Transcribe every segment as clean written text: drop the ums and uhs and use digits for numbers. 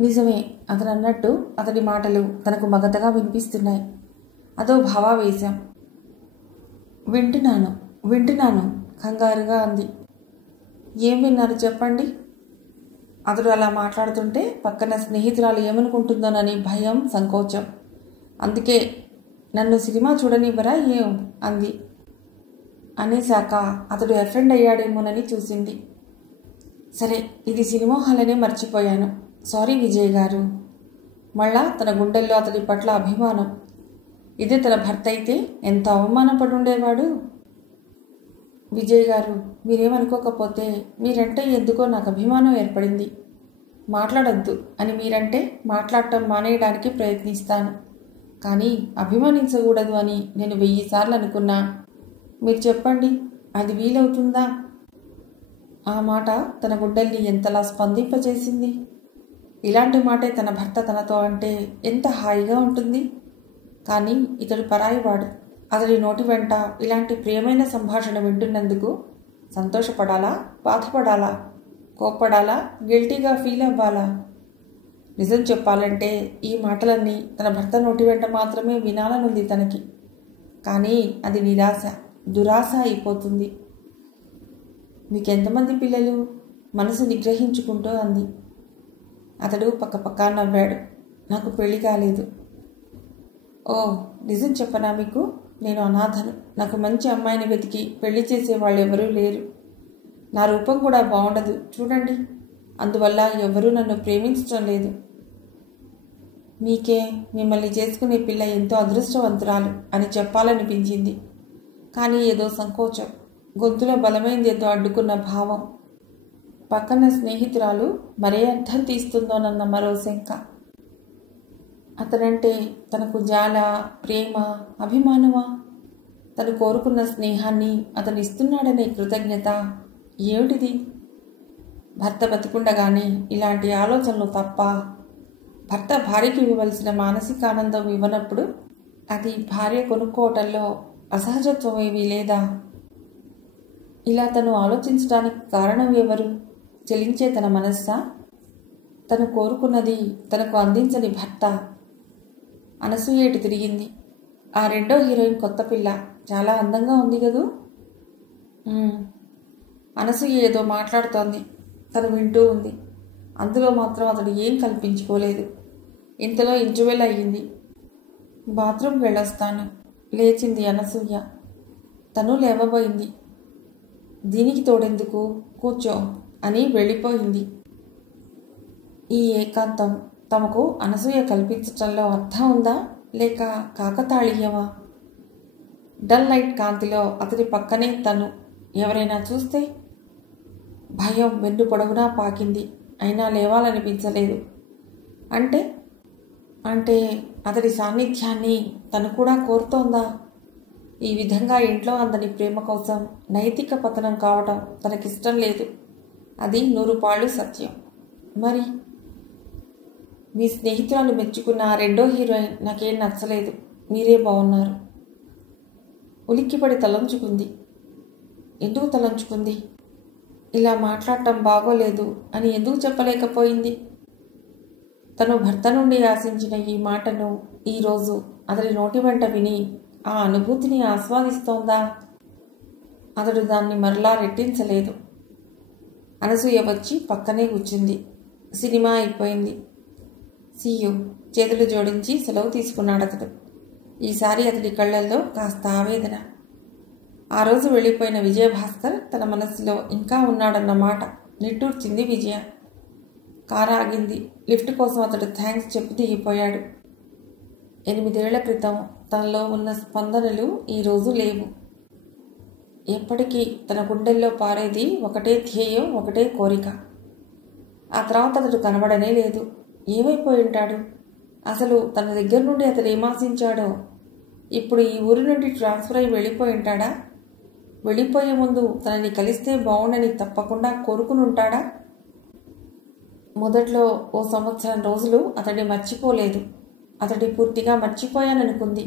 నిజమే, అతను అన్నట్టు అతడి మాటలు తనకు మగతగా వినిపిస్తున్నాయి. అదో భావావేశం. వింటున్నాను వింటున్నాను కంగారుగా అంది. ఏం విన్నారు చెప్పండి. అతడు అలా మాట్లాడుతుంటే పక్కన స్నేహితురాలు ఏమనుకుంటుందోనని భయం, సంకోచం. అందుకే నన్ను సినిమా చూడనివ్వరా ఏం అంది. అనేశాక అతడు అఫెండ్ అయ్యాడేమోనని చూసింది. సరే, ఇది సినిమా హాల్ అనే మర్చిపోయాను. సారీ విజయ్ గారు. మళ్ళా తన గుండెల్లో అతడి పట్ల అభిమానం. ఇదే తన భర్త అయితే ఎంత అవమానపడి ఉండేవాడు. విజయ్ గారు, మీరేమనుకోకపోతే మీరంటే ఎందుకో నాకు అభిమానం ఏర్పడింది. మాట్లాడొద్దు అని మీరంటే మాట్లాడటం మానేయడానికి ప్రయత్నిస్తాను. కానీ అభిమానించకూడదు అని నేను 1000 సార్లు అనుకున్నా. మీరు చెప్పండి, అది వీలవుతుందా? ఆ మాట తన గుండెల్ని ఎంతలా స్పందింపచేసింది. ఇలాంటి మాటే తన భర్త తనతో అంటే ఎంత హాయిగా ఉంటుంది. కానీ ఇతడు పరాయివాడు. అతడి నోటి వెంట ఇలాంటి ప్రియమైన సంభాషణ వింటున్నందుకు సంతోషపడాలా, బాధపడాలా, కోప్పడాలా, గిల్టీగా ఫీల్ అవ్వాలా? నిజం చెప్పాలంటే ఈ మాటలన్నీ తన భర్త నోటి వెంట మాత్రమే వినాలనుంది తనకి. కానీ అది నిరాశ, దురాశ అయిపోతుంది. మీకెంతమంది పిల్లలు? మనసు నిగ్రహించుకుంటూ అంది. అతడు పక్కపక్క నవ్వాడు. నాకు పెళ్లి కాలేదు. ఓ, నిజం చెప్పనా మీకు? నేను అనాథను. నాకు మంచి అమ్మాయిని వెతికి పెళ్లి చేసేవాళ్ళు ఎవరూ లేరు. నా రూపం కూడా బాగుండదు చూడండి. అందువల్ల ఎవరూ నన్ను ప్రేమించడం లేదు. మీకే మిమ్మల్ని చేసుకునే పిల్ల ఎంతో అదృష్టవంతురాలు అని చెప్పాలనిపించింది. కానీ ఏదో సంకోచం, గొంతులో బలమైంది ఏదో అడ్డుకున్న భావం. పక్కన స్నేహితురాలు మరే అర్థం తీస్తుందోనన్న మరో శంక. అతనంటే తనకు జాల, ప్రేమ, అభిమానమా? తను కోరుకున్న స్నేహాన్ని అతను ఇస్తున్నాడనే కృతజ్ఞత ఏమిటిది? భర్త బతికుండగానే ఇలాంటి ఆలోచనలు తప్ప? భర్త భార్యకి ఇవ్వవలసిన మానసిక ఆనందం ఇవ్వనప్పుడు అది భార్య కొనుక్కోవటంలో అసహజత్వం ఏమీ లేదా? ఇలా తను ఆలోచించడానికి కారణం ఎవరు? చెలించే తన మనస్సా? తను కోరుకున్నది తనకు అందించని భర్త? అనసూయ ఎటు తిరిగింది. ఆ రెండో హీరోయిన్ కొత్త పిల్ల చాలా అందంగా ఉంది కదూ. అనసూయ ఏదో మాట్లాడుతోంది. తను వింటూ ఉంది. అందులో మాత్రం అతడు ఏం కల్పించుకోలేదు. ఇంతలో ఇంటర్వెల్ అయ్యింది. బాత్రూమ్కి వెళ్ళొస్తాను లేచింది అనసూయ. తను లేవబోయింది. దీనికి తోడెందుకు, కూర్చో అని వెళ్ళిపోయింది. ఈ ఏకాంతం తమకు అనసూయ కల్పించటంలో అర్థం ఉందా లేక కాకతాళీయమా? డల్ లైట్ కాంతిలో అతడి పక్కనే తను. ఎవరైనా చూస్తే? భయం వెన్ను పొడవునా పాకింది. అయినా లేవాలనిపించలేదు. అంటే అంటే అతడి సాన్నిధ్యాన్ని తను కూడా కోరుతోందా? ఈ విధంగా ఇంట్లో అందని ప్రేమ కోసం నైతిక పతనం కావటం తనకిష్టం లేదు. అది 100 పాళ్ళు సత్యం. మరి మీ స్నేహితురాలు మెచ్చుకున్న రెండో హీరోయిన్ నాకేం నచ్చలేదు. మీరే బాగున్నారు. ఉలిక్కిపడి తలంచుకుంది. ఎందుకు తలంచుకుంది? ఇలా మాట్లాడటం బాగోలేదు అని ఎందుకు చెప్పలేకపోయింది? తను భర్త నుండి ఆశించిన ఈ మాటను ఈరోజు అతడి నోటి వెంట విని ఆ అనుభూతిని ఆస్వాదిస్తోందా? అతడు దాన్ని మరలా రెట్టించలేదు. అనసూయ వచ్చి పక్కనే కూర్చుంది. సినిమా అయిపోయింది. సీయు చేతులు జోడించి సెలవు తీసుకున్నాడు అతడు. ఈసారి అతడి కళ్ళల్లో కాస్త ఆవేదన. ఆ రోజు వెళ్ళిపోయిన విజయభాస్కర్ తన మనస్సులో ఇంకా ఉన్నాడన్నమాట నిట్టూర్చింది విజయ. కారు ఆగింది. లిఫ్ట్ కోసం అతడు థ్యాంక్స్ చెప్పి దిగిపోయాడు. 8 ఏళ్ల క్రితం తనలో ఉన్న స్పందనలు ఈరోజు లేవు. ఎప్పటికీ తన గుండెల్లో పారేది ఒకటే ధ్యేయం, ఒకటే కోరిక. ఆ తర్వాత అతడు కనబడనే లేదు. ఏమైపోయి ఉంటాడు? అసలు తన దగ్గర నుండి అతడు ఏమాశించాడో? ఇప్పుడు ఈ ఊరి నుండి ట్రాన్స్ఫర్ అయి వెళ్ళిపోయి ఉంటాడా? వెళ్ళిపోయే ముందు తనని కలిస్తే బాగుండని తప్పకుండా కోరుకుని ఉంటాడా? మొదట్లో ఓ 1 సంవత్సరం రోజులు అతడిని మర్చిపోలేదు. అతడి పూర్తిగా మర్చిపోయాననుకుంది.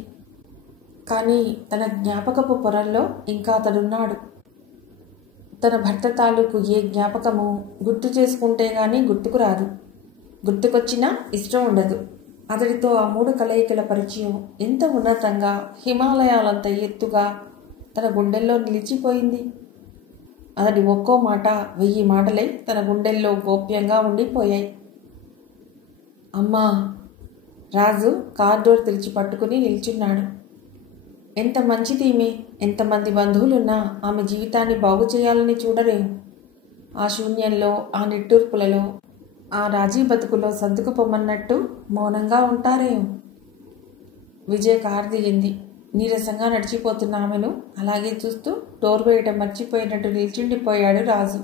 కానీ తన జ్ఞాపకపు పొరల్లో ఇంకా అతడున్నాడు. తన భర్త తాలూకు ఏ జ్ఞాపకము గుర్తు చేసుకుంటే గానీ గుర్తుకు రాదు. గుర్తుకొచ్చినా ఇష్టం ఉండదు. అతడితో ఆ 3 కలయికల పరిచయం ఎంత ఉన్నతంగా, హిమాలయాలంత ఎత్తుగా తన గుండెల్లో నిలిచిపోయింది. అతడి ఒక్కో మాట 1000 మాటలై తన గుండెల్లో గోప్యంగా ఉండిపోయాయి. అమ్మా! రాజు కార్ డోర్ తెరిచి పట్టుకుని నిల్చున్నాడు. ఎంత మంచిది ఈమె! ఎంతమంది బంధువులున్నా ఆమె జీవితాన్ని బాగు చేయాలని చూడరేం. ఆ శూన్యంలో, ఆ నిట్టూర్పులలో, ఆ రాజీ బతుకులో సర్దుకుపోమన్నట్టు మౌనంగా ఉంటారేం. విజయ కారు దిగింది. నీరసంగా నడిచిపోతున్న ఆమెను అలాగే చూస్తూ డోర్ వేయటం మర్చిపోయినట్టు నిల్చుండిపోయాడు రాజు.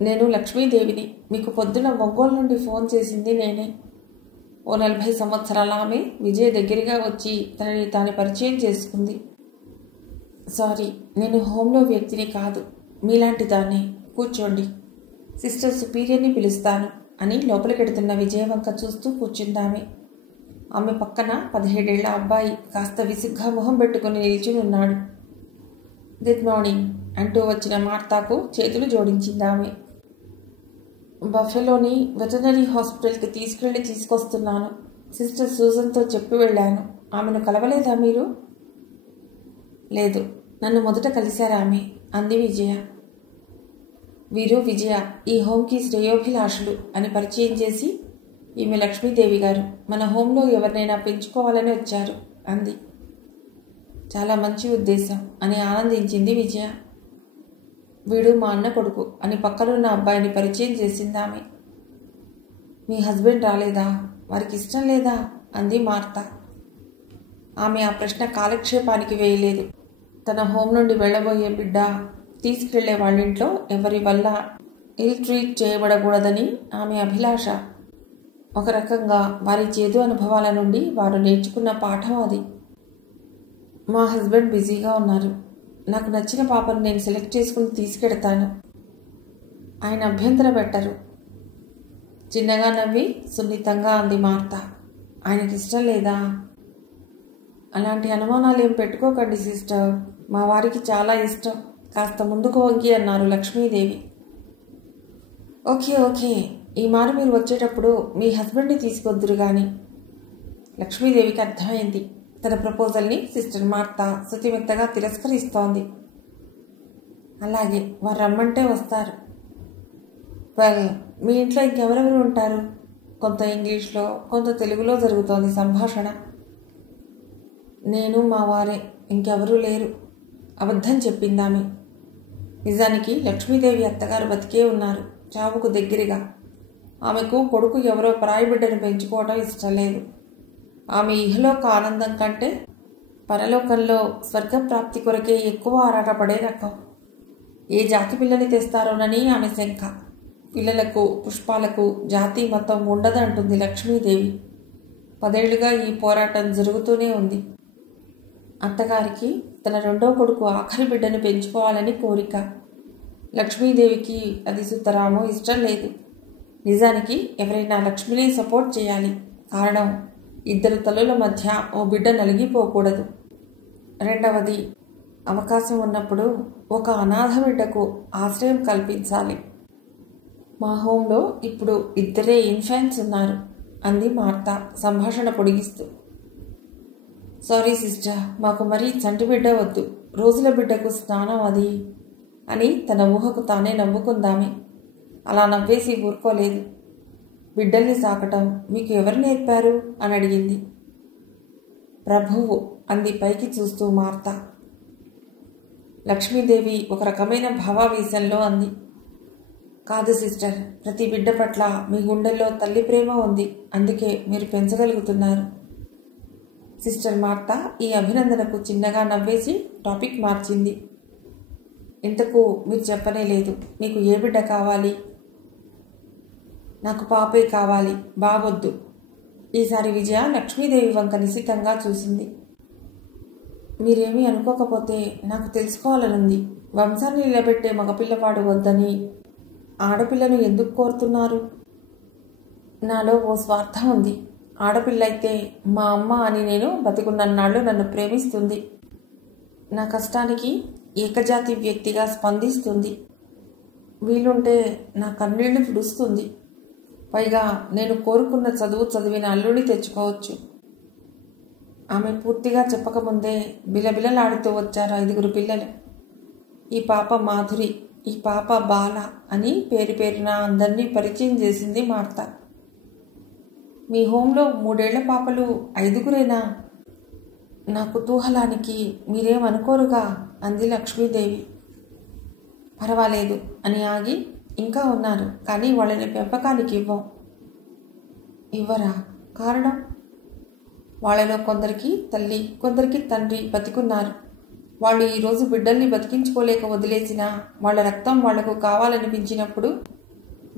నేను లక్ష్మీదేవిని. మీకు పొద్దున ఒంగోలు నుండి ఫోన్ చేసింది నేనే. ఓ 40 సంవత్సరాల ఆమె విజయ్ దగ్గరగా వచ్చి తనని తాను పరిచయం చేసుకుంది. సారీ, నేను హోంలో వ్యక్తిని కాదు, మీలాంటి దాన్ని. కూర్చోండి, సిస్టర్ సుపీరియర్ని పిలుస్తాను అని లోపలికెడుతున్న విజయ వంక చూస్తూ కూర్చుందామె. ఆమె పక్కన 17 ఏళ్ల అబ్బాయి కాస్త విసుగ్గా మొహం పెట్టుకుని నిల్చుని ఉన్నాడు. గుడ్ మార్నింగ్ అంటూ వచ్చిన మార్తాకు చేతులు జోడించిందామె. బఫెలోని వెటర్నరీ హాస్పిటల్కి తీసుకొస్తున్నాను. సిస్టర్ సూజన్తో చెప్పి వెళ్ళాను. ఆమెను కలవలేదా మీరు? లేదు, నన్ను మొదట కలిశారా ఆమె, అంది విజయ. వీరు విజయ ఈ హోంకి శ్రేయోభిలాషులు అని పరిచయం చేసి, ఈమె లక్ష్మీదేవి గారు, మన హోంలో ఎవరినైనా పెంచుకోవాలని వచ్చారు అంది. చాలా మంచి ఉద్దేశం అని ఆనందించింది విజయ. వీడు మా అన్న కొడుకు అని పక్కనున్న అబ్బాయిని పరిచయం చేసింది ఆమె. మీ హస్బెండ్ రాలేదా? వారికి ఇష్టం లేదా? అంది మార్త. ఆమె ఆ ప్రశ్న కాలక్షేపానికి వేయలేదు. తన హోం నుండి వెళ్ళబోయే బిడ్డ తీసుకెళ్లే వాళ్ళింట్లో ఎవరి వల్ల ఇల్ ట్రీట్ చేయబడకూడదని ఆమె అభిలాష. ఒక రకంగా వారి చేదు అనుభవాల నుండి వారు నేర్చుకున్న పాఠం అది. మా హస్బెండ్ బిజీగా ఉన్నారు. నాకు నచ్చిన పాపను నేను సెలెక్ట్ చేసుకుని తీసుకెడతాను. ఆయన అభ్యంతర పెట్టరు. చిన్నగా నవ్వి సున్నితంగా అంది మార్త. ఆయనకి ఇష్టం లేదా? అలాంటి అనుమానాలు ఏం పెట్టుకోకండి సిస్టర్. మా వారికి చాలా ఇష్టం. కాస్త ముందుకు వంగి అన్నారు లక్ష్మీదేవి. ఓకే, ఈ మారు మీరు వచ్చేటప్పుడు మీ హస్బెండ్ని తీసుకొద్దురు గాని. లక్ష్మీదేవికి అర్థమైంది. తన ప్రపోజల్ని సిస్టర్ మార్త శుతిమెత్తగా తిరస్కరిస్తోంది. అలాగే, వారు రమ్మంటే వస్తారు. వెల్, మీ ఇంట్లో ఇంకెవరెవరు ఉంటారు? కొంత ఇంగ్లీష్లో, కొంత తెలుగులో జరుగుతోంది సంభాషణ. నేను మా వారే, ఇంకెవరూ లేరు. అబద్ధం చెప్పిందామె. నిజానికి లక్ష్మీదేవి అత్తగారు బతికే ఉన్నారు, చావుకు దగ్గరగా. ఆమెకు కొడుకు ఎవరో పరాయి బిడ్డను పెంచుకోవటం ఇష్టం లేదు. ఆమె ఇహలోక ఆనందం కంటే పరలోకంలో స్వర్గప్రాప్తి కొరకే ఎక్కువ ఆరాటపడే రకం. ఏ జాతి పిల్లని తెస్తారోనని ఆమె శంక. పిల్లలకు, పుష్పాలకు జాతి మతం ఉండదంటుంది లక్ష్మీదేవి. 10 ఏళ్లుగా ఈ పోరాటం జరుగుతూనే ఉంది. అత్తగారికి తన 2వ కొడుకు ఆఖరి బిడ్డను పెంచుకోవాలని కోరిక. లక్ష్మీదేవికి అది సుతరాము ఇష్టం లేదు. నిజానికి ఎవరైనా లక్ష్మిని సపోర్ట్ చేయాలి. కారణం, 2 తల్లుల మధ్య ఓ బిడ్డ నలిగిపోకూడదు. రెండవది, అవకాశం ఉన్నప్పుడు ఒక అనాథ బిడ్డకు ఆశ్రయం కల్పించాలి. మా హోంలో ఇప్పుడు 2 ఇన్ఫాంట్స్ ఉన్నారు అంది మార్త సంభాషణ పొడిగిస్తూ. సారీ సిస్టర్, మాకు మరీ చంటి బిడ్డ వద్దు. రోజుల బిడ్డకు స్నానం అది అని తన ఊహకు తానే నవ్వుకుందామే. అలా నవ్వేసి ఊరుకోలేదు. బిడ్డల్ని సాకటం మీకు ఎవరు నేర్పారు అని అడిగింది. ప్రభువు అంది పైకి చూస్తూ మార్త. లక్ష్మీదేవి ఒక రకమైన భావావేశంలో అంది. కాదు సిస్టర్, ప్రతి బిడ్డ పట్ల మీ గుండెల్లో తల్లి ప్రేమ ఉంది. అందుకే మీరు పెంచగలుగుతున్నారు. సిస్టర్ మార్త ఈ అభినందనకు చిన్నగా నవ్వేసి టాపిక్ మార్చింది. ఇంతకు మీరు చెప్పనే లేదు. మీకు ఏ బిడ్డ కావాలి? నాకు పాపే కావాలి, బావొద్దు. ఈసారి విజయ లక్ష్మీదేవి వంక నిశితంగా చూసింది. మీరేమీ అనుకోకపోతే నాకు తెలుసుకోవాలనుంది. వంశాన్ని నిలబెట్టే మగపిల్లవాడు వద్దని ఆడపిల్లను ఎందుకు కోరుతున్నారు? నాలో ఓ స్వార్థం ఉంది. ఆడపిల్లయితే మా అమ్మ అని నేను బతికున్నన్నాళ్ళు నన్ను ప్రేమిస్తుంది. నా కష్టానికి ఏకజాతి వ్యక్తిగా స్పందిస్తుంది. వీలుంటే నా కన్నీళ్లు తుడుస్తుంది. పైగా నేను కోరుకున్న చదువు చదివిన అల్లుడిని తెచ్చుకోవచ్చు. ఆమె పూర్తిగా చెప్పకముందే బిలబిలలాడుతూ వచ్చారు 5 పిల్లలు. ఈ పాప మాధురి, ఈ పాప బాల అని పేరు పేరున అందరినీ పరిచయం చేసింది మార్త. మీ హోంలో 3 ఏళ్ల పాపలు 5 నా కుతూహలానికి మీరేమనుకోరుగా అంది లక్ష్మీదేవి. పర్వాలేదు అని ఆగి, ఇంకా ఉన్నారు కానీ వాళ్ళని పెంపకానికి ఇవ్వరా? కారణం? వాళ్ళలో కొందరికి తల్లి, కొందరికి తండ్రి బతికున్నారు. వాళ్ళు ఈరోజు బిడ్డల్ని బతికించుకోలేక వదిలేసినా వాళ్ళ రక్తం వాళ్లకు కావాలనిపించినప్పుడు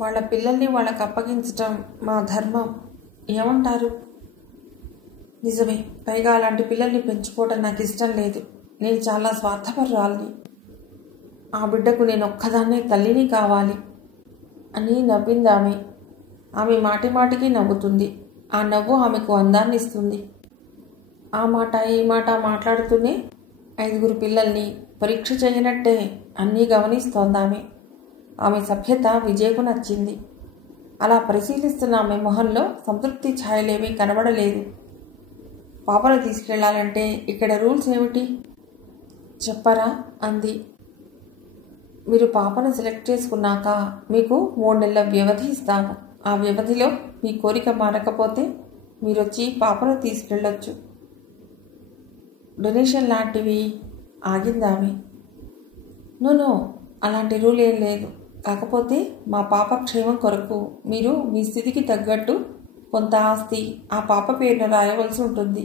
వాళ్ళ పిల్లల్ని వాళ్ళకు అప్పగించటం మా ధర్మం. ఏమంటారు? నిజమే. పైగా అలాంటి పిల్లల్ని పెంచుకోవటం నాకు ఇష్టం లేదు. నేను చాలా స్వార్థపరురాలిని. ఆ బిడ్డకు నేను ఒక్కదాన్నే తల్లిని కావాలి అని నవ్వింది ఆమె. ఆమె మాటి మాటికి నవ్వుతుంది. ఆ నవ్వు ఆమెకు అందాన్ని ఇస్తుంది. ఆ మాట ఈ మాట మాట్లాడుతూనే 5 పిల్లల్ని పరీక్ష చేయనట్టే అన్నీ గమనిస్తోందామె. ఆమె సభ్యత విజయకు నచ్చింది. అలా పరిశీలిస్తున్న ఆమె మొహంలో సంతృప్తి ఛాయలేమీ కనబడలేదు. పాపను తీసుకెళ్లాలంటే ఇక్కడ రూల్స్ ఏమిటి చెప్పరా అంది. మీరు పాపను సెలెక్ట్ చేసుకున్నాక మీకు 3 నెలల వ్యవధి ఇస్తాము. ఆ వ్యవధిలో మీ కోరిక మారకపోతే మీరొచ్చి పాపను తీసుకెళ్ళొచ్చు. డొనేషన్ లాంటివి ఆగిందామె. నో, అలాంటి రూల్ ఏం లేదు. కాకపోతే మా పాప క్షేమం కొరకు మీరు మీ స్థితికి తగ్గట్టు కొంత ఆస్తి ఆ పాప పేరున రాయవలసి ఉంటుంది.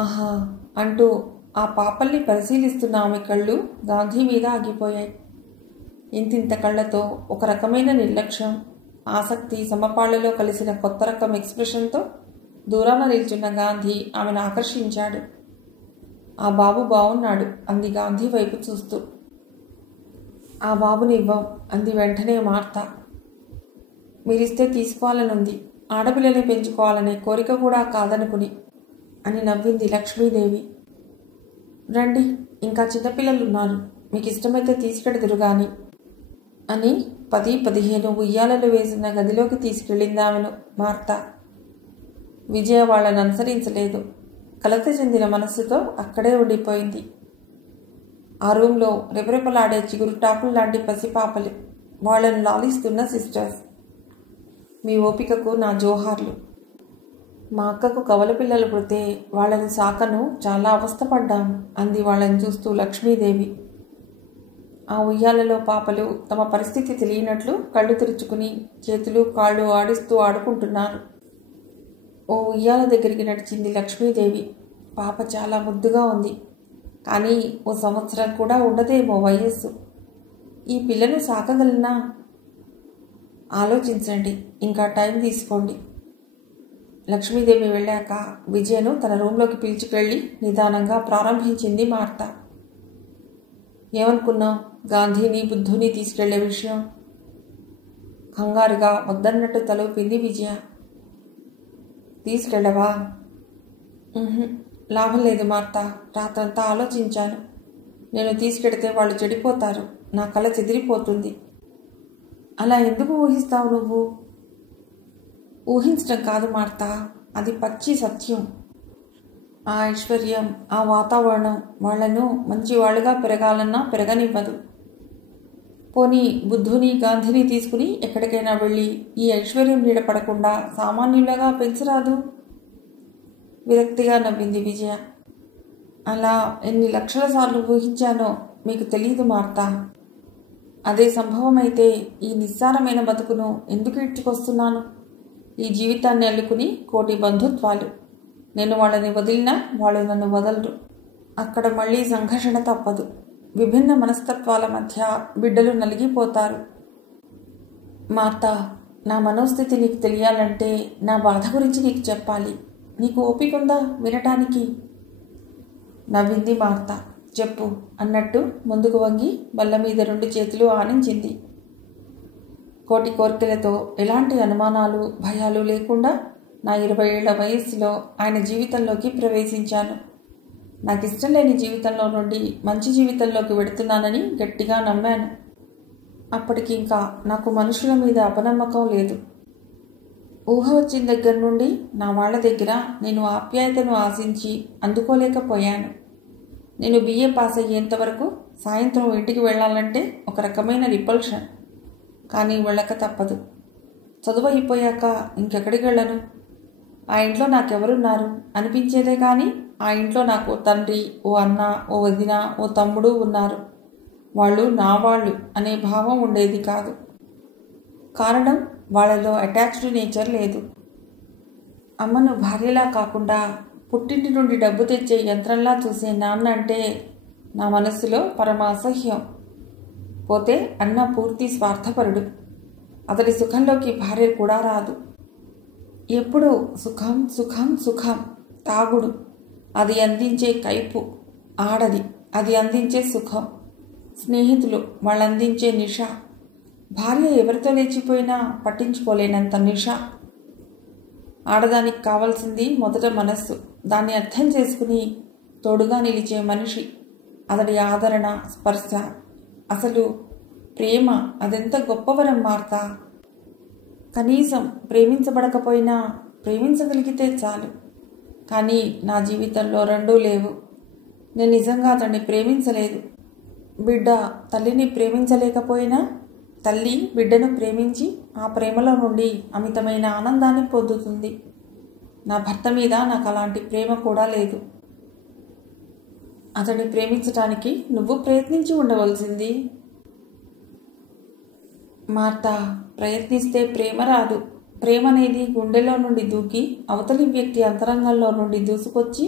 ఆహా అంటూ ఆ పాపల్ని పరిశీలిస్తున్న ఆమె కళ్ళు గాంధీ మీద ఆగిపోయాయి. ఇంతింత కళ్ళతో ఒక రకమైన నిర్లక్ష్యం, ఆసక్తి సమపాళ్లలో కలిసిన కొత్త రకం ఎక్స్ప్రెషన్తో దూరాన నిల్చున్న గాంధీ ఆమెను ఆకర్షించాడు. ఆ బాబు బాగున్నాడు అంది గాంధీ వైపు చూస్తూ. ఆ బాబుని ఇవ్వం అంది వెంటనే మార్త. మీరిస్తే తీసుకోవాలనుంది. ఆడపిల్లని పెంచుకోవాలనే కోరిక కూడా కాదనుకుని అని నవ్వింది లక్ష్మీదేవి. రండి, ఇంకా చిన్నపిల్లలున్నారు. మీకు ఇష్టమైతే తీసుకెడుదురు గాని అని 10-15 ఉయ్యాలలు వేసిన గదిలోకి తీసుకెళ్ళింది ఆమెను మార్త. విజయ వాళ్ళని అనుసరించలేదు. కలత చెందిన మనస్సుతో అక్కడే ఉండిపోయింది. ఆ రూంలో రెపరెపలాడే చిగురుటాకులు లాంటి పసిపాపలు, వాళ్ళను లాలిస్తున్న సిస్టర్స్. మీ ఓపికకు నా జోహార్లు. మా అక్కకు కవల పిల్లలు పుడితే వాళ్ళని సాకను చాలా అవస్థపడ్డాము అంది వాళ్ళని చూస్తూ లక్ష్మీదేవి. ఆ ఉయ్యాలలో పాపలు తమ పరిస్థితి తెలియనట్లు కళ్ళు తెరుచుకుని చేతులు కాళ్ళు ఆడిస్తూ ఆడుకుంటున్నారు. ఓ ఉయ్యాల దగ్గరికి నడిచింది లక్ష్మీదేవి. పాప చాలా ముద్దుగా ఉంది. కానీ ఓ సంవత్సరం కూడా ఉండదేమో వయస్సు. ఈ పిల్లను సాకగలనా? ఆలోచించండి, ఇంకా టైం తీసుకోండి. లక్ష్మీదేవి వెళ్ళాక విజయను తన రూంలోకి పిలుచుకెళ్ళి నిదానంగా ప్రారంభించింది మార్త. ఏమనుకున్నావు గాంధీని బుద్ధుని తీసుకెళ్లే విషయం? కంగారుగా వద్దన్నట్టు తలూపింది విజయ. తీసుకెళ్ళవా? లాభం లేదు మార్త. రాత్రంతా ఆలోచించాను. నేను తీసుకెడితే వాళ్ళు చెడిపోతారు. నా కళ చెదిరిపోతుంది. అలా ఎందుకు ఊహిస్తావు నువ్వు? ఊహించడం కాదు మార్త, అది పచ్చి సత్యం. ఆ ఐశ్వర్యం, ఆ వాతావరణం వాళ్లను మంచివాళ్లుగా పెరగాలన్నా పెరగనివ్వదు. పోనీ బుద్ధుని గాంధీని తీసుకుని ఎక్కడికైనా వెళ్ళి ఈ ఐశ్వర్యం నీడపడకుండా సామాన్యులుగా పెంచరాదు? విరక్తిగా నవ్వింది విజయ. అలా ఎన్ని లక్షల సార్లు ఊహించానో మీకు తెలియదు మార్త. అదే సంభవమైతే ఈ నిస్సారమైన బతుకును ఎందుకు ఇడ్చుకొస్తున్నాను? ఈ జీవితాన్ని అల్లుకుని 1,000 బంధుత్వాలు. నేను వాళ్ళని వదిలినా వాళ్ళు నన్ను వదలరు. అక్కడ మళ్ళీ సంఘర్షణ తప్పదు. విభిన్న మనస్తత్వాల మధ్య బిడ్డలు నలిగిపోతారు. మార్త, నా మనోస్థితి నీకు తెలియాలంటే నా బాధ గురించి నీకు చెప్పాలి. నీకు ఓపిక ఉందా వినటానికి? నవ్వింది మార్త. చెప్పు అన్నట్టు ముందుకు వంగి బల్ల మీద 2 చేతులు ఆనించింది. 1,000 కోరికలతో ఎలాంటి అనుమానాలు భయాలు లేకుండా నా 20 ఏళ్ల వయస్సులో ఆయన జీవితంలోకి ప్రవేశించాను. నాకు ఇష్టం లేని జీవితంలో నుండి మంచి జీవితంలోకి వెడుతున్నానని గట్టిగా నమ్మాను. అప్పటికి ఇంకా నాకు మనుషుల మీద అపనమ్మకం లేదు. ఊహ వచ్చిన దగ్గర నుండి నా వాళ్ళ దగ్గర నేను ఆప్యాయతను ఆశించి అందుకోలేకపోయాను. నేను బిఏ పాస్ అయ్యేంతవరకు సాయంత్రం ఇంటికి వెళ్ళాలంటే ఒక రకమైన రిపల్షన్. కానీ వెళ్ళక తప్పదు. చదువు అయిపోయాక ఇంకెక్కడికి వెళ్ళను? ఆ ఇంట్లో నాకెవరున్నారు అనిపించేదే కానీ ఆ ఇంట్లో నాకు ఓ తండ్రి, ఓ అన్న, ఓ వదిన, ఓ తమ్ముడు ఉన్నారు. వాళ్ళు నా వాళ్ళు అనే భావం ఉండేది కాదు. కారణం, వాళ్ళలో అటాచ్డ్ నేచర్ లేదు. అమ్మను భార్యలా కాకుండా పుట్టింటి నుండి డబ్బు తెచ్చే యంత్రంలా చూసే నాన్న అంటే నా మనస్సులో పరమ అసహ్యం. పోతే అన్న పూర్తి స్వార్థపరుడు. అతడి సుఖంలోకి భార్య కూడా రాదు. ఎప్పుడూ సుఖం సుఖం సుఖం. తాగుడు, అది అందించే కైపు. ఆడది, అది అందించే సుఖం. స్నేహితులు, వాళ్ళందించే నిష. భార్య ఎవరితో లేచిపోయినా పట్టించుకోలేనంత నిష. ఆడదానికి కావాల్సింది మొదట మనస్సు. దాన్ని అర్థం చేసుకుని తోడుగా నిలిచే మనిషి. అతడి ఆదరణ, స్పర్శ. అసలు ప్రేమ అదెంత గొప్పవరం మార్తా. కనీసం ప్రేమించబడకపోయినా ప్రేమించగలిగితే చాలు. కానీ నా జీవితంలో రెండూ లేవు. నేను నిజంగా అతన్ని ప్రేమించలేదు. బిడ్డ తల్లిని ప్రేమించలేకపోయినా తల్లి బిడ్డను ప్రేమించి ఆ ప్రేమలో నుండి అమితమైన ఆనందాన్ని పొందుతుంది. నా భర్త మీద నాకు అలాంటి ప్రేమ కూడా లేదు. అతన్ని ప్రేమించటానికి నువ్వు ప్రయత్నించి ఉండవలసింది. మార్తా, ప్రయత్నిస్తే ప్రేమ రాదు. ప్రేమ అనేది గుండెలో నుండి దూకి అవతలి వ్యక్తి అంతరంగంలో నుండి దూసుకొచ్చి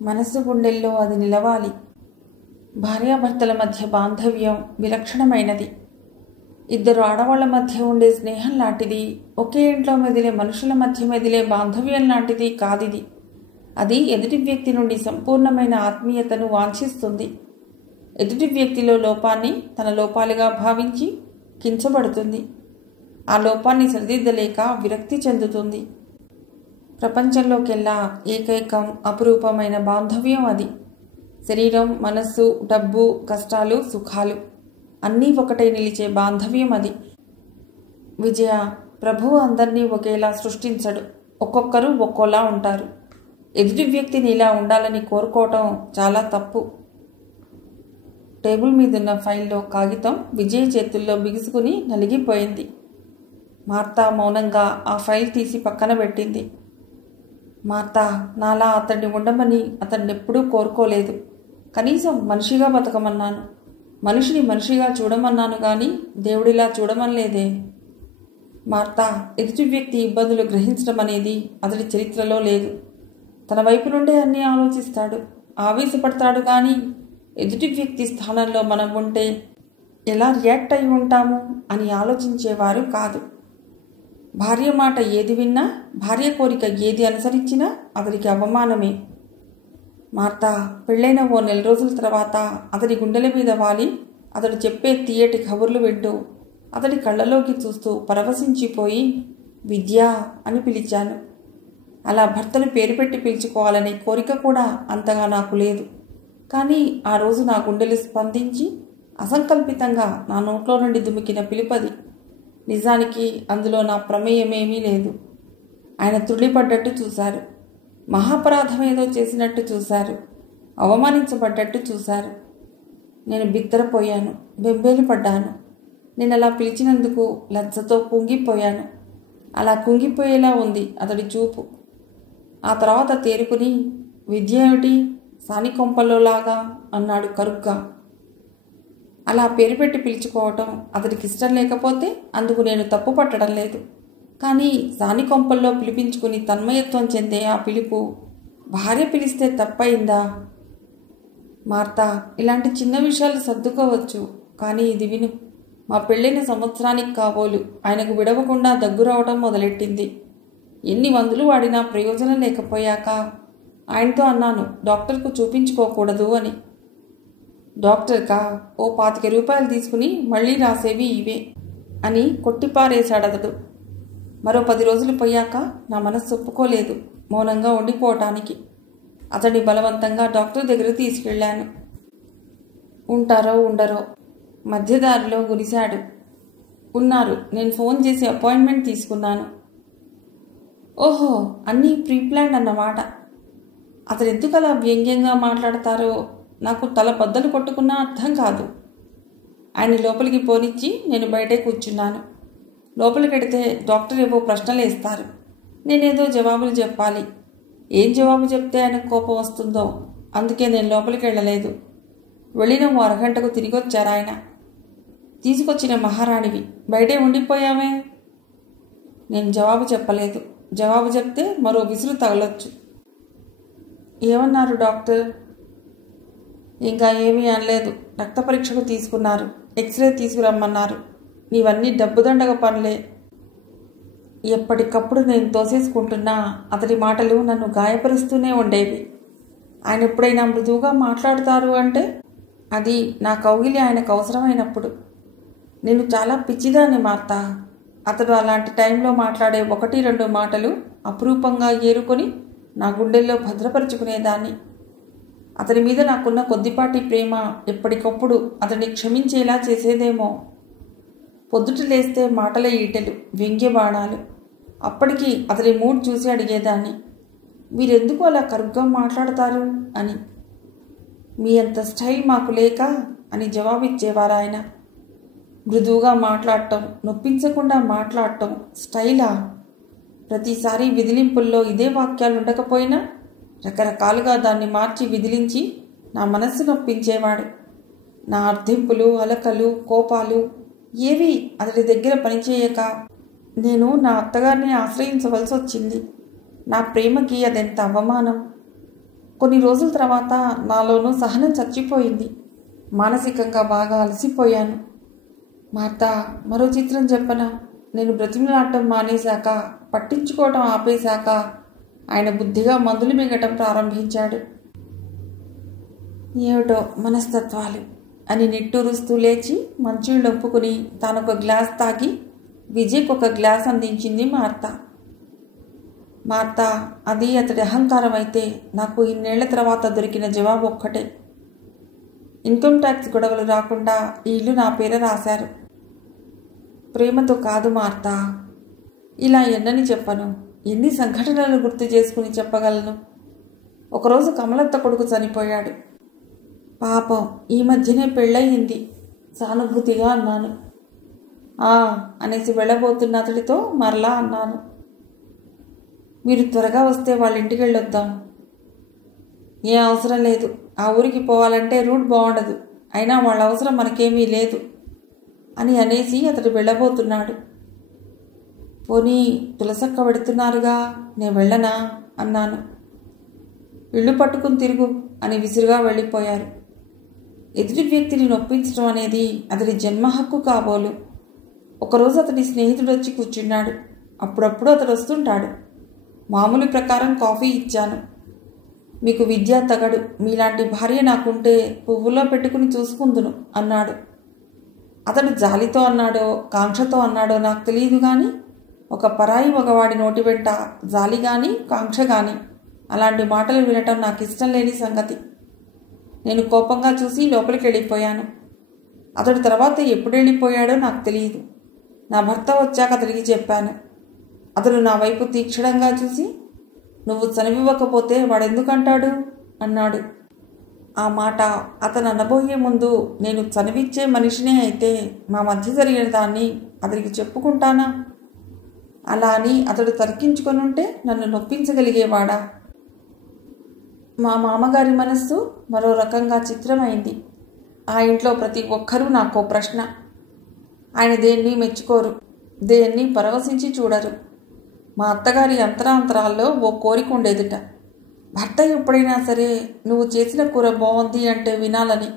మనస్సు గుండెల్లో అది నిలవాలి. భార్యాభర్తల మధ్య బాంధవ్యం విలక్షణమైనది. ఇద్దరు ఆడవాళ్ల మధ్య ఉండే స్నేహం లాంటిది, ఒకే ఇంట్లో మెదిలే మనుషుల మధ్య మెదిలే బాంధవ్యం లాంటిది కాదిది. అది ఎదుటి వ్యక్తి నుండి సంపూర్ణమైన ఆత్మీయతను వాంఛిస్తుంది. ఎదుటి వ్యక్తిలో లోపాన్ని తన లోపాలుగా భావించి కించబడుతుంది. ఆ లోపాన్ని సరిదిద్దలేక విరక్తి చెందుతుంది. ప్రపంచంలోకెల్లా ఏకైకం అపురూపమైన బాంధవ్యం అది. శరీరం, మనస్సు, డబ్బు, కష్టాలు, సుఖాలు అన్నీ ఒకటై నిలిచే బాంధవ్యం అది. విజయ, ప్రభువు అందరినీ ఒకేలా సృష్టించడు. ఒక్కొక్కరు ఒక్కోలా ఉంటారు. ఎదుటి వ్యక్తిని ఇలా ఉండాలని కోరుకోవటం చాలా తప్పు. టేబుల్ మీదున్న ఫైల్లో కాగితం విజయ్ చేతుల్లో బిగుసుకుని నలిగిపోయింది. మార్తా మౌనంగా ఆ ఫైల్ తీసి పక్కన పెట్టింది. మార్తా, నాలా అతన్ని ఉండమని అతన్నెప్పుడూ కోరుకోలేదు. కనీసం మనిషిగా బతకమన్నాను. మనిషిని మనిషిగా చూడమన్నాను కానీ దేవుడిలా చూడమనలేదే. మార్తా, ఎదుటి వ్యక్తి ఇబ్బందులు గ్రహించడం అనేది అతడి చరిత్రలో లేదు. తన వైపు నుండే అన్నీ ఆలోచిస్తాడు, ఆవేశపడతాడు. కానీ ఎదుటి వ్యక్తి స్థానంలో మనం ఉంటే ఎలా రియాక్ట్ అయి ఉంటాము అని ఆలోచించేవారు కాదు. భార్య మాట ఏది విన్నా, భార్య కోరిక ఏది అనుసరించినా అతడికి అవమానమే. మార్తా, పెళ్ళైన ఓ 4 రోజుల తర్వాత అతడి గుండెల మీద వాలి అతడు చెప్పే తీయటి కబుర్లు వింటూ అతడి కళ్ళలోకి చూస్తూ పరవశించిపోయి విద్యా అని పిలిచాను. అలా భర్తను పేరు పెట్టి పిలుచుకోవాలనే కోరిక కూడా అంతగా నాకు లేదు. కానీ ఆ రోజు నా గుండెలు స్పందించి అసంకల్పితంగా నా నోట్లో నుండి దుమికిన పిలుపది. నిజానికి అందులో నా ప్రమేయమేమీ లేదు. ఆయన తుళ్ళిపడ్డట్టు చూశారు. మహాపరాధమేదో చేసినట్టు చూశారు. అవమానించబడ్డట్టు చూశారు. నేను బిత్తరపోయాను, బెంబేలు పడ్డాను. నేను అలా పిలిచినందుకు లజ్జతో కుంగిపోయాను. అలా కుంగిపోయేలా ఉంది అతడి చూపు. ఆ తర్వాత తేరుకుని, విద్య ఏమిటి, సానికొంపల్లోలాగా అన్నాడు కరుగ్గా. అలా పేరు పెట్టి పిలుచుకోవటం అతడికి ఇష్టం లేకపోతే అందుకు నేను తప్పు పట్టడం లేదు. కానీ సానికొంపల్లో పిలిపించుకుని తన్మయత్వం చెందే ఆ పిలుపు భార్య పిలిస్తే తప్పయిందా? మార్తా, ఇలాంటి చిన్న విషయాలు సర్దుకోవచ్చు. కానీ ఇది విను. మా పెళ్ళైన సంవత్సరానికి కాబోలు ఆయనకు విడవకుండా దగ్గు రావడం మొదలెట్టింది. ఎన్ని మందులు వాడినా ప్రయోజనం లేకపోయాక ఆయనతో అన్నాను, డాక్టర్కు చూపించుకోకూడదు అని. డాక్టర్కా? ఓ 25 రూపాయలు తీసుకుని మళ్ళీ రాసేవి ఇవే అని కొట్టిపారేశాడతడు. మరో 10 రోజులు పోయాక నా మనస్సు ఒప్పుకోలేదు మౌనంగా ఉండిపోవటానికి. అతడిని బలవంతంగా డాక్టర్ దగ్గర తీసుకెళ్లాను. ఉంటారో ఉండరో మధ్యదారిలో గురిశాడు. ఉన్నారు. నేను ఫోన్ చేసి అపాయింట్మెంట్ తీసుకున్నాను. ఓహో, అన్నీ ప్రీప్లాన్డ్ అన్నమాట. అతను ఎందుకు అలా వ్యంగ్యంగా మాట్లాడతారో నాకు తల బద్దలు కొట్టుకున్నా అర్థం కాదు. ఆయన లోపలికి పోనిచ్చి నేను బయటే కూర్చున్నాను. లోపలికి వెడితే డాక్టర్ ఏవో ప్రశ్నలు వేస్తారు. నేనేదో జవాబులు చెప్పాలి. ఏం జవాబు చెప్తే ఆయనకు కోపం వస్తుందో అందుకే నేను లోపలికి వెళ్ళలేదు. వెళ్ళిన 3 అరగంటకు తిరిగి వచ్చారు ఆయన. తీసుకొచ్చిన మహారాణివి, బయటే ఉండిపోయామే. నేను జవాబు చెప్పలేదు. జవాబు చెప్తే మరో విసురు తగలొచ్చు. ఏమన్నారు డాక్టర్? ఇంకా ఏమీ అనలేదు. రక్త పరీక్షకు తీసుకున్నారు. ఎక్స్రే తీసుకురమ్మన్నారు. నీవన్నీ డబ్బుదండగ పనులే. ఎప్పటికప్పుడు నేను తోసేసుకుంటున్నా అతడి మాటలు నన్ను గాయపరుస్తూనే ఉండేవి. ఆయన ఎప్పుడైనా మృదువుగా మాట్లాడుతారు అంటే అది నా కౌగిలి ఆయనకు అవసరమైనప్పుడు. నేను చాలా పిచ్చిదాన్ని మార్తా. అతడు అలాంటి టైంలో మాట్లాడే 1-2 మాటలు అపురూపంగా ఏరుకొని నా గుండెల్లో భద్రపరుచుకునేదాన్ని. అతడి మీద నాకున్న కొద్దిపాటి ప్రేమ ఎప్పటికప్పుడు అతడిని క్షమించేలా చేసేదేమో. పొద్దుట లేస్తే మాటల ఈటెలు, వ్యంగ్యబాణాలు. అప్పటికి అతడి మూడ్ చూసి అడిగేదాన్ని, మీరెందుకు అలా కరుగ్గా మాట్లాడతారు అని. మీ అంత స్టైల్ మాకు లేక అని జవాబిచ్చేవారు ఆయన. మృదువుగా మాట్లాడటం, నొప్పించకుండా మాట్లాడటం స్టైలా? ప్రతిసారి విదిలింపుల్లో ఇదే వాక్యాలు ఉండకపోయినా రకరకాలుగా దాన్ని మార్చి విదిలించి నా మనస్సు నొప్పించేవాడు. నా అర్థింపులు, అలకలు, కోపాలు ఏవి అతడి దగ్గర పనిచేయక నేను నా అత్తగారిని ఆశ్రయించవలసి వచ్చింది. నా ప్రేమకి అదెంత అవమానం. కొన్ని రోజుల తర్వాత నాలోనూ సహనం చచ్చిపోయింది. మానసికంగా బాగా అలసిపోయాను. మార్తా, మరో చిత్రం చెప్పనా? నేను బ్రతిమలాడటం మానేశాక, పట్టించుకోవటం ఆపేశాక ఆయన బుద్ధిగా మందులు మింగటం ప్రారంభించాడు. ఏమిటో మనస్తత్వాలు అని నిట్టూరుస్తూ లేచి మంచినీళ్ళు ఒప్పుకుని తానొక గ్లాస్ తాగి విజయ్కి ఒక గ్లాస్ అందించింది మార్తా. మార్తా, అది అతడి అహంకారం అయితే నాకు ఇన్నేళ్ల తర్వాత దొరికిన జవాబు ఒక్కటే. ఇన్కమ్ ట్యాక్స్ గొడవలు రాకుండా ఈ ఇల్లు నా పేర రాశారు. ప్రేమతో కాదు మార్తా. ఇలా ఎన్నని చెప్పను, ఎన్ని సంఘటనలు గుర్తు చేసుకుని చెప్పగలను. ఒకరోజు కమలత్త కొడుకు చనిపోయాడు. పాపం, ఈ మధ్యనే పెళ్ళయింది సానుభూతిగా అన్నాను. అనేసి వెళ్ళబోతున్న అతడితో మరలా అన్నాను, మీరు త్వరగా వస్తే వాళ్ళ ఇంటికి వెళ్ళొద్దాం. ఏం అవసరం లేదు. ఆ ఊరికి పోవాలంటే రూట్ బాగుండదు. అయినా వాళ్ళ అవసరం మనకేమీ లేదు అని అనేసి అతడు వెళ్ళబోతున్నాడు. పోనీ తులసక్క పెడుతున్నారుగా, నేను వెళ్ళనా అన్నాను. ఇళ్ళు పట్టుకుని తిరుగు అని విసురుగా వెళ్ళిపోయారు. ఎదుటి వ్యక్తిని నొప్పించడం అనేది అతడి జన్మ హక్కు కాబోలు. ఒకరోజు అతడి స్నేహితుడు వచ్చి కూర్చున్నాడు. అప్పుడప్పుడు అతడు వస్తుంటాడు. మామూలు ప్రకారం కాఫీ ఇచ్చాను. మీకు విద్య తగడు, మీలాంటి భార్య నాకుంటే పువ్వులో పెట్టుకుని చూసుకుందును అన్నాడు. అతడు జాలితో అన్నాడో కాంక్షతో అన్నాడో నాకు తెలియదు కానీ ఒక పరాయి మగవాడి నోటి వెంట జాలి కానీ కాంక్ష కానీ అలాంటి మాటలు వినటం నాకు ఇష్టం లేని సంగతి. నేను కోపంగా చూసి లోపలికి వెళ్ళిపోయాను. అతడు తర్వాత ఎప్పుడు వెళ్ళిపోయాడో నాకు తెలియదు. నా భర్త వచ్చాక అతడికి చెప్పాను. అతడు నా వైపు తీక్షణంగా చూసి, నువ్వు చనివివ్వకపోతే వాడెందుకంటాడు అన్నాడు. ఆ మాట అతను అనబోయే ముందు నేను చనివిచ్చే మనిషినే అయితే మా మధ్య జరిగిన దాన్ని అతడికి చెప్పుకుంటానా? అలా అని అతడు తర్కించుకొనుంటే నన్ను నొప్పించగలిగేవాడా? మా మామగారి మనస్సు మరో రకంగా చిత్రమైంది. ఆ ఇంట్లో ప్రతి ఒక్కరూ నాకో ప్రశ్న. ఆయన దేన్ని మెచ్చుకోరు, దేన్ని పరవశించి చూడరు. మా అత్తగారి అంతరాంతరాల్లో ఓ కోరిక ఉండేదిట. భర్త ఎప్పుడైనా సరే నువ్వు చేసిన కూర బాగుంది అంటే వినాలని.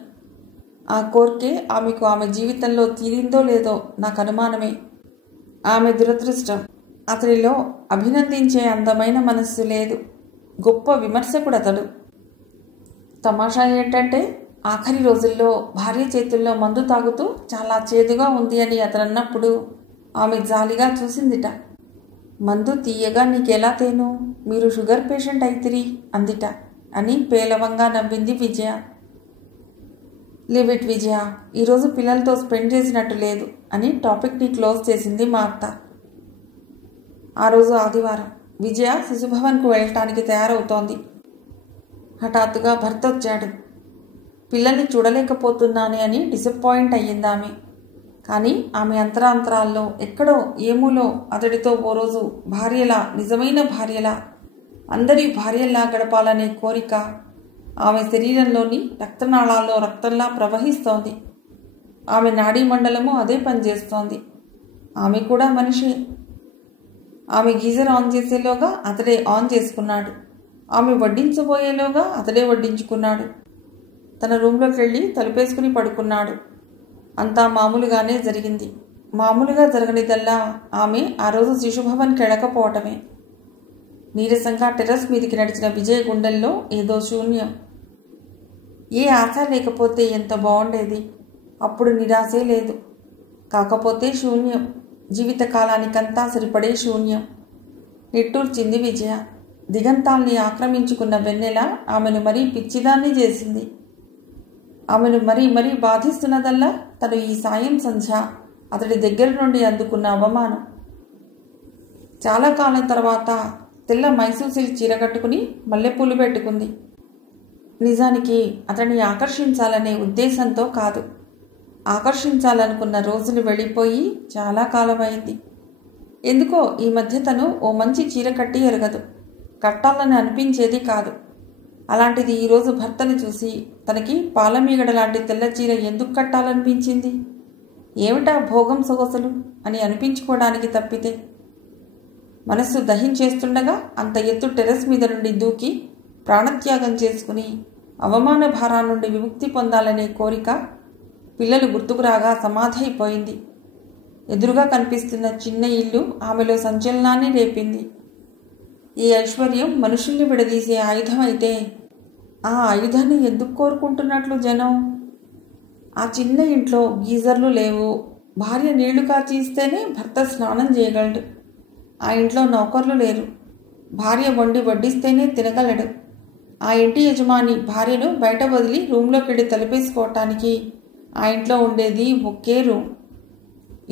ఆ కోరికే ఆమెకు ఆమె జీవితంలో తీరిందో లేదో నాకు అనుమానమే. ఆమె దురదృష్టం, అతడిలో అభినందించే అందమైన మనస్సు లేదు. గొప్ప విమర్శకుడు అతడు. తమాషా ఏంటంటే ఆఖరి రోజుల్లో భార్య చేతుల్లో మందు తాగుతూ చాలా చేదుగా ఉంది అని అతను అన్నప్పుడు ఆమె జాలిగా చూసిందిట. మందు తీయగా నీకెలా తేను, మీరు షుగర్ పేషెంట్ అయితిరి అందిట అని పేలవంగా నవ్వింది విజయ. లివ్ ఇట్ విజయ, ఈరోజు పిల్లలతో స్పెండ్ చేసినట్టు లేదు అని టాపిక్ని క్లోజ్ చేసింది మా అత్త. ఆ రోజు ఆదివారం. విజయ శిశుభవన్కు వెళ్ళటానికి తయారవుతోంది. హఠాత్తుగా భర్త వచ్చాడు. పిల్లల్ని చూడలేకపోతున్నానే అని డిసప్పాయింట్ అయ్యిందామె. కానీ ఆమె అంతరాంతరాల్లో ఎక్కడో ఏమూలో అతడితో ఓ రోజు భార్యలా, నిజమైన భార్యలా, అందరి భార్యల్లా గడపాలనే కోరిక ఆమె శరీరంలోని రక్తనాళాల్లో రక్తంలా ప్రవహిస్తోంది. ఆమె నాడీ మండలము అదే పనిచేస్తోంది. ఆమె కూడా మనిషే. ఆమె గీజర్ ఆన్ చేసేలోగా అతడే ఆన్ చేసుకున్నాడు. ఆమె వడ్డించబోయేలోగా అతడే వడ్డించుకున్నాడు. తన రూంలోకి వెళ్ళి తలుపేసుకుని పడుకున్నాడు. అంతా మామూలుగానే జరిగింది. మామూలుగా జరగనిదల్లా ఆమె ఆ రోజు శిశుభవన్కి వెళ్ళకపోవటమే. నీరసంగా టెర్రస్ మీదికి నడిచిన విజయ్ గుండెల్లో ఏదో శూన్యం. ఏ ఆశ లేకపోతే ఎంత బాగుండేది. అప్పుడు నిరాశే లేదు. కాకపోతే శూన్యం, జీవితకాలానికంతా సరిపడే శూన్యం. నిట్టూర్చింది విజయ. దిగంతాల్ని ఆక్రమించుకున్న వెన్నెల ఆమెను మరీ పిచ్చిదాన్ని చేసింది. ఆమెను మరీ మరీ బాధిస్తున్నదల్లా తను ఈ సాయం సంధ్య అతడి దగ్గర నుండి అందుకున్న అవమానం. చాలా కాలం తర్వాత తెల్ల మైసూర్ సిల్క్ చీర కట్టుకుని మల్లెపూలు పెట్టుకుంది. నిజానికి అతన్ని ఆకర్షించాలనే ఉద్దేశంతో కాదు. ఆకర్షించాలనుకున్న రోజులు వెళ్ళిపోయి చాలా కాలమైంది. ఎందుకో ఈ మధ్య తను ఓ మంచి చీర కట్టి ఎరగదు. కట్టాలని అనిపించేది కాదు. అలాంటిది ఈరోజు భర్తను చూసి తనకి పాలమీగడ లాంటి తెల్ల చీర ఎందుకు కట్టాలనిపించింది? ఏమిటా భోగం సొగసులు అని అనిపించుకోవడానికి తప్పితే. మనస్సు దహించేస్తుండగా అంత ఎత్తు టెర్రస్ మీద నుండి దూకి ప్రాణత్యాగం చేసుకుని అవమాన భారా నుండి విముక్తి పొందాలనే కోరిక పిల్లలు గుర్తుకురాగా సమాధైపోయింది. ఎదురుగా కనిపిస్తున్న చిన్న ఇల్లు ఆమెలో సంచలనాన్ని రేపింది. ఈ ఐశ్వర్యం మనుషుల్ని విడదీసే ఆయుధం అయితే ఆ ఆయుధాన్ని ఎందుకు కోరుకుంటున్నట్లు జనం? ఆ చిన్న ఇంట్లో గీజర్లు లేవు. భార్య నీళ్లు కాచి ఇస్తేనే భర్త స్నానం చేయగలడు. ఆ ఇంట్లో నౌకర్లు లేరు. భార్య వండి వడ్డిస్తేనే తినగలడు. ఆ ఇంటి యజమాని భార్యను బయట వదిలి రూమ్లోకి వెళ్ళి తలుపేసుకోవటానికి ఆ ఇంట్లో ఉండేది ఒకే రూమ్.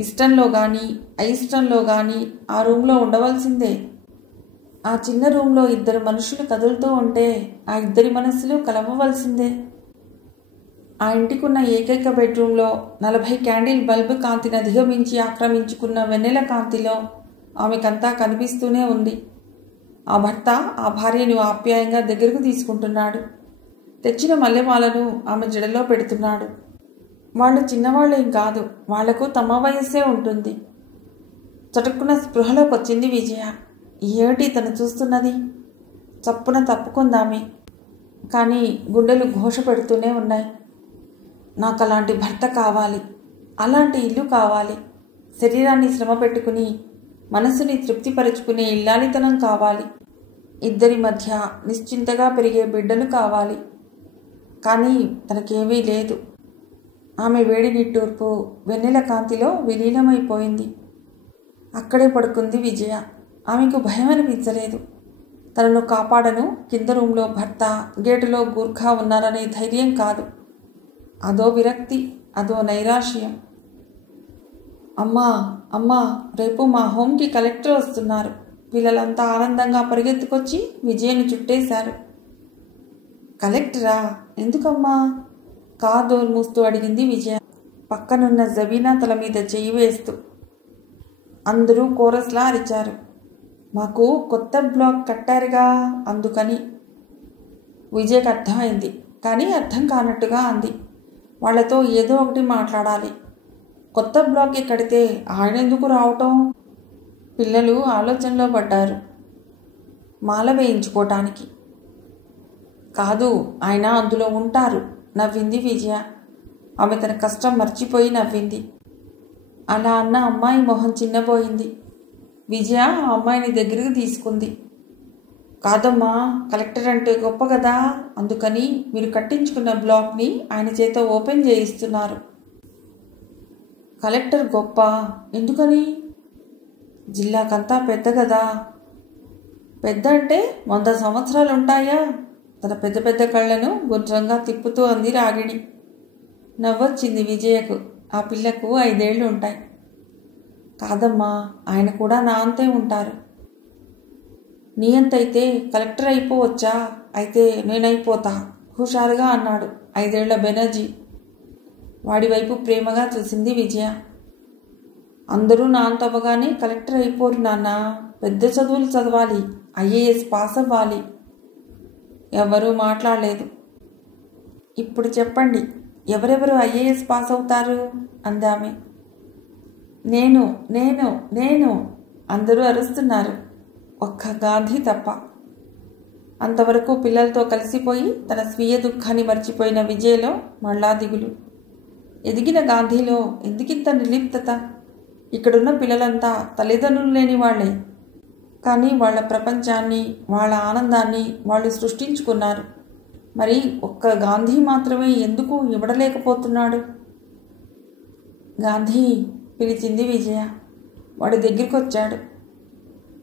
ఇష్టంలో కానీ అయిష్టంలో కానీ ఆ రూమ్లో ఉండవలసిందే. ఆ చిన్న రూమ్లో ఇద్దరు మనుషులు కదులుతూ ఉంటే ఆ ఇద్దరి మనస్సులు కలవవలసిందే. ఆ ఇంటికున్న ఏకైక బెడ్రూమ్లో 40 క్యాండిల్ బల్బు కాంతిని అధిగమించి ఆక్రమించుకున్న వెన్నెల కాంతిలో ఆమెకంతా కనిపిస్తూనే ఉంది. ఆ భర్త ఆ భార్యను ఆప్యాయంగా దగ్గరకు తీసుకుంటున్నాడు. తెచ్చిన మల్లెమాలను ఆమె జడలో పెడుతున్నాడు. వాళ్ళు చిన్నవాళ్ళేం కాదు. వాళ్లకు తమ వయస్సే ఉంటుంది. చటుక్కున స్పృహలోకి వచ్చింది విజయ. ఏమిటి తను చూస్తున్నది? చప్పున తప్పుకుందామే. కానీ గుండెలు ఘోష పెడుతూనే ఉన్నాయి. నాకు అలాంటి భర్త కావాలి, అలాంటి ఇల్లు కావాలి, శరీరాన్ని శ్రమ పెట్టుకుని మనసుని తృప్తిపరుచుకునే ఇల్లాలితనం కావాలి, ఇద్దరి మధ్య నిశ్చింతగా పెరిగే బిడ్డలు కావాలి. కానీ తనకేమీ లేదు. ఆమె వేడి నిట్టూర్పు వెన్నెల కాంతిలో విలీనమైపోయింది. అక్కడే పడుకుంది విజయ. ఆమెకు భయం అనిపించలేదు. తనను కాపాడను కింద రూంలో భర్త, గేటులో గూర్ఖా ఉన్నారనే ధైర్యం కాదు. అదో విరక్తి, అదో నైరాశ్యం. అమ్మా అమ్మా, రేపు మా హోంకి కలెక్టర్ వస్తున్నారు. పిల్లలంతా ఆనందంగా పరిగెత్తుకొచ్చి విజయను చుట్టేశారు. కలెక్టరా? ఎందుకమ్మా? కాదోర్ మూస్తూ అడిగింది విజయ, పక్కనున్న జబీనా తల మీద చెయ్యి వేస్తూ. అందరూ కోరస్లా అరిచారు. మాకు కొత్త బ్లాక్ కట్టారుగా, అందుకని. విజయ్కి అర్థమైంది. కానీ అర్థం కానట్టుగా అంది. వాళ్లతో ఏదో ఒకటి మాట్లాడాలి. కొత్త బ్లాక్కి కడితే ఆయన ఎందుకు రావటం? పిల్లలు ఆలోచనలో పడ్డారు. మాల వేయించుకోవటానికి. కాదు, ఆయన అందులో ఉంటారు, నవ్వింది విజయ. ఆమె తన కష్టం మర్చిపోయి నవ్వింది. అలా అన్న అమ్మాయి మొహం చిన్నపోయింది. విజయ ఆ అమ్మాయిని దగ్గరికి తీసుకుంది. కాదమ్మా, కలెక్టర్ అంటే గొప్ప కదా, అందుకని మీరు కట్టించుకున్న బ్లాక్ని ఆయన చేత ఓపెన్ చేయిస్తున్నారు. కలెక్టర్ గొప్ప? ఎందుకని? జిల్లాకంతా పెద్ద కదా. పెద్ద అంటే 100 సంవత్సరాలు ఉంటాయా? తన పెద్ద పెద్ద కళ్ళను గుండ్రంగా తిప్పుతూ అంది రాగిణి. నవ్వొచ్చింది విజయకు. ఆ పిల్లకు 5 ఏళ్ళు ఉంటాయి. కాదమ్మా, ఆయన కూడా నా అంతే ఉంటారు. నీ అంతైతే కలెక్టర్ అయిపోవచ్చా? అయితే నేనైపోతా హుషారుగా అన్నాడు 5 ఏళ్ల బెనర్జీ. వాడివైపు ప్రేమగా చూసింది విజయ. అందరూ నా అంత అవ్వగానే కలెక్టర్ అయిపోరు నాన్న, పెద్ద చదువులు చదవాలి, IAS పాస్ అవ్వాలి. ఎవరూ మాట్లాడలేదు. ఇప్పుడు చెప్పండి, ఎవరెవరు IAS పాస్ అవుతారు అందామె. నేను నేను నేను అందరూ అరుస్తున్నారు, ఒక్క గాంధీ తప్ప. అంతవరకు పిల్లలతో కలిసిపోయి తన స్వీయ దుఃఖాన్ని మర్చిపోయిన విజయలో మళ్ళా దిగులు. ఎదిగిన గాంధీలో ఎందుకింత నిర్లిప్తత? ఇక్కడున్న పిల్లలంతా తల్లిదండ్రులు లేని వాళ్లే, కానీ వాళ్ల ప్రపంచాన్ని, వాళ్ళ ఆనందాన్ని వాళ్ళు సృష్టించుకున్నారు. మరి ఒక్క గాంధీ మాత్రమే ఎందుకు ఇవ్వడలేకపోతున్నాడు? గాంధీ పిలిచింది విజయ. వాడి దగ్గరికి వచ్చాడు.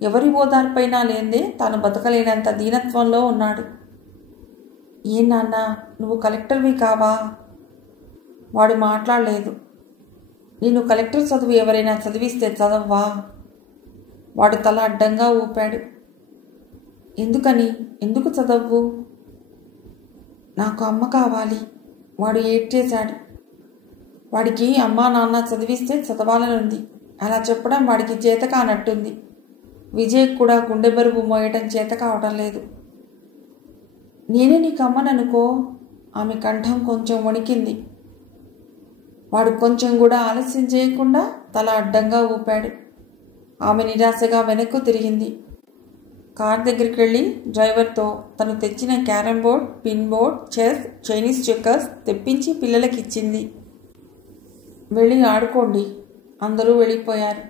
ఎవరి ఓదార్పైనా లేందే తాను బతకలేనంత దీనత్వంలో ఉన్నాడు. ఏ నాన్న, నువ్వు కలెక్టర్వి కావా? వాడు మాట్లాడలేదు. నేను కలెక్టర్ చదువు ఎవరైనా చదివిస్తే చదవ్వా? వాడు తల అడ్డంగా ఊపాడు. ఎందుకని? ఎందుకు చదవ్వు? నాకు అమ్మ కావాలి. వాడు ఏడ్చేశాడు. వాడికి అమ్మా నాన్న చదివిస్తే చదవాలనుంది. అలా చెప్పడం వాడికి చేత కానట్టుంది. విజయ్ కూడా గుండె బరువు మోయటం చేత కావటం లేదు. నేనే నీకు అమ్మననుకో. ఆమె కంఠం కొంచెం వణికింది. వాడు కొంచెం కూడా ఆలస్యం చేయకుండా తల అడ్డంగా ఊపాడు. ఆమె నిరాశగా వెనక్కు తిరిగింది. కార్ దగ్గరికి వెళ్ళి డ్రైవర్తో తను తెచ్చిన carrom board, pin board, chess, Chinese checkers తెప్పించి పిల్లలకిచ్చింది. వెళ్ళి ఆడుకోండి. అందరూ వెళ్ళిపోయారు.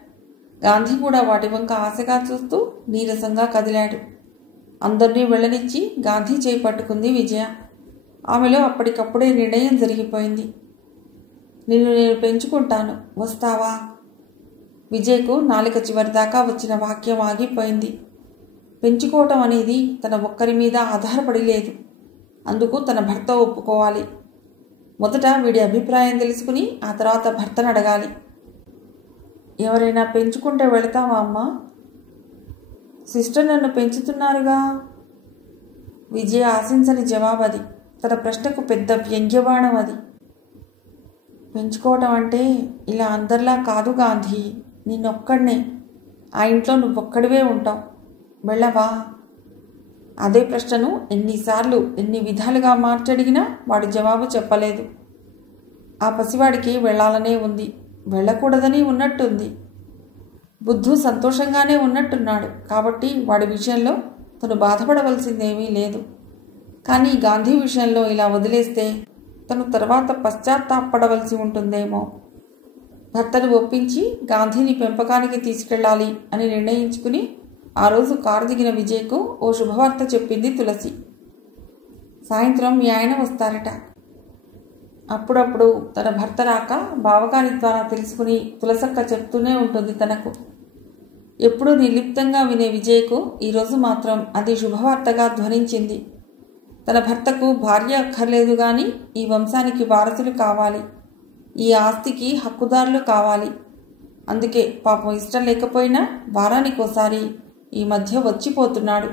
గాంధీ కూడా వాటి వంక ఆశగా చూస్తూ నీరసంగా కదిలాడు. అందరినీ వెళ్ళనిచ్చి గాంధీ చేయి పట్టుకుంది విజయ. ఆమెలో అప్పటికప్పుడే నిర్ణయం జరిగిపోయింది. నిన్ను నేను పెంచుకుంటాను, వస్తావా? విజయ్కు నాలుక చివరి దాకా వచ్చిన వాక్యం ఆగిపోయింది. పెంచుకోవటం అనేది తన ఒక్కరి మీద ఆధారపడి లేదు. అందుకు తన భర్త ఒప్పుకోవాలి. మొదట వీడి అభిప్రాయం తెలుసుకుని ఆ తర్వాత భర్తను అడగాలి. ఎవరైనా పెంచుకుంటే వెళతావా అమ్మా? సిస్టర్ నన్ను పెంచుతున్నారుగా. విజయ ఆశించని జవాబది. తన ప్రశ్నకు పెద్ద వ్యంగ్యబాణం అది. పెంచుకోవటం అంటే ఇలా అందరిలా కాదు గాంధీ. నిన్నొక్కడినే. ఆ ఇంట్లో నువ్వొక్కడివే ఉంటావు. వెళ్ళవా? అదే ప్రశ్నను ఎన్నిసార్లు ఎన్ని విధాలుగా మార్చడిగినా వాడి జవాబు చెప్పలేదు. ఆ పసివాడికి వెళ్ళాలనే ఉంది. వెళ్ళకూడదని ఉన్నట్టుంది. బుద్ధు సంతోషంగానే ఉన్నట్టున్నాడు. కాబట్టి వాడి విషయంలో తను బాధపడవలసిందేమీ లేదు. కానీ గాంధీ విషయంలో ఇలా వదిలేస్తే తను తర్వాత పశ్చాత్తాపడవలసి ఉంటుందేమో. భర్తను ఒప్పించి గాంధీని పెంపకానికి తీసుకెళ్ళాలి అని నిర్ణయించుకుని ఆ రోజు కారు దిగిన విజయ్కు ఓ శుభవార్త చెప్పింది తులసి. సాయంత్రం మీ ఆయన వస్తారట. అప్పుడప్పుడు తన భర్త రాక బావగారి ద్వారా తెలుసుకుని తులసక్క చెప్తూనే ఉంటుంది తనకు. ఎప్పుడూ నిర్లిప్తంగా వినే విజయ్కు ఈరోజు మాత్రం అది శుభవార్తగా ధ్వనించింది. తన భర్తకు భార్య అక్కర్లేదు గాని ఈ వంశానికి వారసులు కావాలి, ఈ ఆస్తికి హక్కుదారులు కావాలి. అందుకే పాపం ఇష్టం లేకపోయినా వారానికోసారి ఈ మధ్య వచ్చిపోతున్నాడు.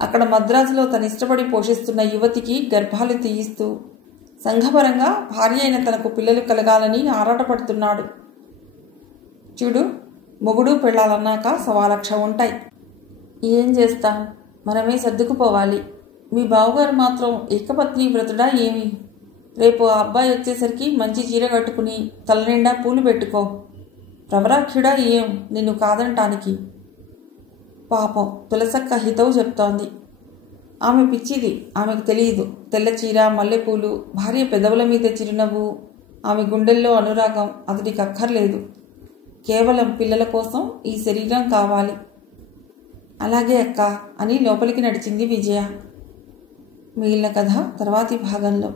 అక్కడ మద్రాసులో తను ఇష్టపడి పోషిస్తున్న యువతికి గర్భాలు తీయిస్తూ సంఘపరంగా భార్య అయిన తనకు పిల్లలు కలగాలని ఆరాటపడుతున్నాడు. చూడు, మొగుడు పెళ్ళాలన్నాక 1,00,000 ఉంటాయి. ఏం చేస్తాం, మనమే సర్దుకుపోవాలి. మీ బావగారు మాత్రం ఏకపత్ని వ్రతుడా ఏమి? రేపు ఆ అబ్బాయి వచ్చేసరికి మంచి చీర కట్టుకుని తలనిండా పూలు పెట్టుకో. ప్రవరాఖ్యుడా ఏం నిన్ను కాదంటానికి? పాపం తులసక్క హితవు చెప్తోంది. ఆమె పిచ్చిది, ఆమెకు తెలియదు. తెల్ల చీర, మల్లెపూలు, భార్య పెదవుల మీద చిరునవ్వు, ఆమె గుండెల్లో అనురాగం అతడికి అక్కర్లేదు. కేవలం పిల్లల కోసం ఈ శరీరం కావాలి. అలాగే అక్క అని లోపలికి నడిచింది విజయ. మిగిలిన కథ తర్వాతి భాగంలో.